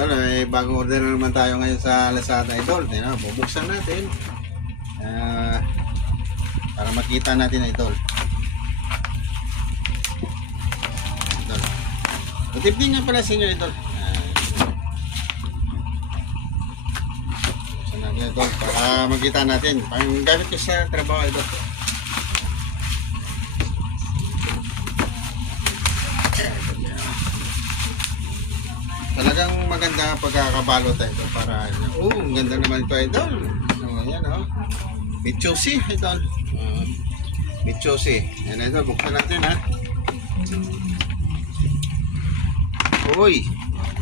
Idol, bagong order na naman tayo ngayon sa Lazada, Idol. Bubuksan natin para makita natin, Idol. Idol. Good evening nga pala sa inyo, Idol. Buksan natin, Idol, para makita natin. Pang gamit ko sa trabaho, Idol. Talagang maganda pagkakabalo tayo para ang ganda naman ito, Idol. Ayan, Mitsusi, Idol. Mitsusi. Ayan, Idol, buksan natin, ha. Uy,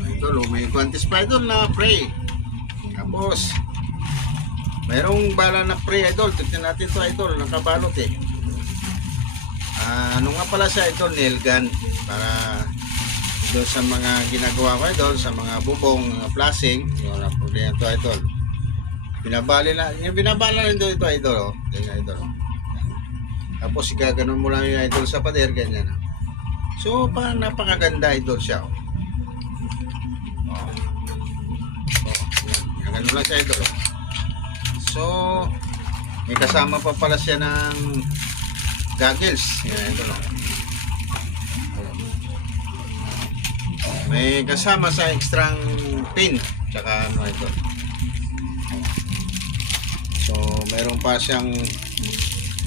Idol, may guantes pa, Idol, na spray. Tapos mayroong bala na spray, Idol. Tignan natin ito, Idol, nakabalot ano nga pala siya, Idol? Nail gun. Para doon sa mga ginagawa ko, Idol, sa mga bubong, flashing, wala problema ito, Idol. Binabali lang, yung binabala rin ito, Idol, ganyan, Idol. Tapos igaganon mo lang yung, Idol, sa pader, ganyan. So, napakaganda, Idol, siya. Ganun lang siya, Idol. So, may kasama pa pala siya ng goggles, yan, Idol. May kasama sa extra pin, tsaka ano, ito. So, mayroon pa siyang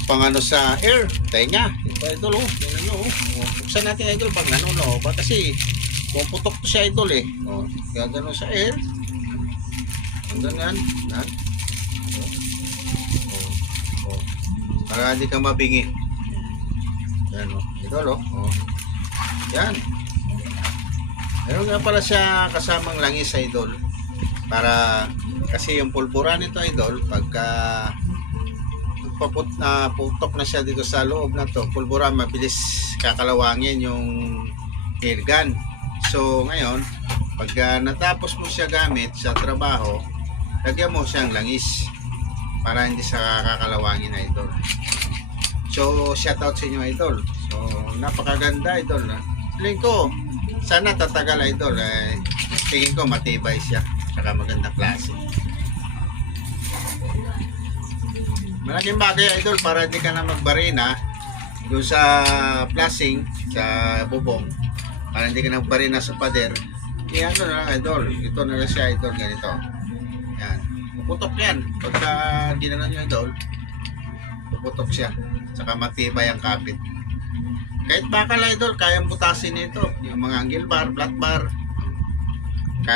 pangano sa air, tenga. Ito, Idol, tingnan nyo, buksan natin, Idol, pag ano, ba kasi puputok to siya, Idol, gagano sa air. Ganyan, para hindi ka mabingi. Yan, Idol, yan. Meron nga pala siya kasamang langis, Idol. Para kasi yung pulbura nito, Idol, pagka putok na siya dito sa loob na to, pulbura, mabilis kakalawangin yung air gun. So ngayon, pagka natapos mo siya gamit sa trabaho, lagyan mo siyang langis para hindi siya kakalawangin, Idol. So shout out sa inyo, Idol. So napakaganda, Idol. Feeling ko sana tatagal, Idol. Tingin ko matibay siya, saka magandang klase. Malaking bagay, Idol, para hindi ka na magbarina doon sa flashing sa bubong, para hindi ka na magbarina sa pader. Yan na lang, Idol. Ito na lang siya, Idol, ganito. Yan, puputok yan pagka ginanon nyo, Idol. Puputok siya, saka matibay ang kapit. Kahit bakal, Idol, kayang butasin nito. Yung mga angle bar, flat bar,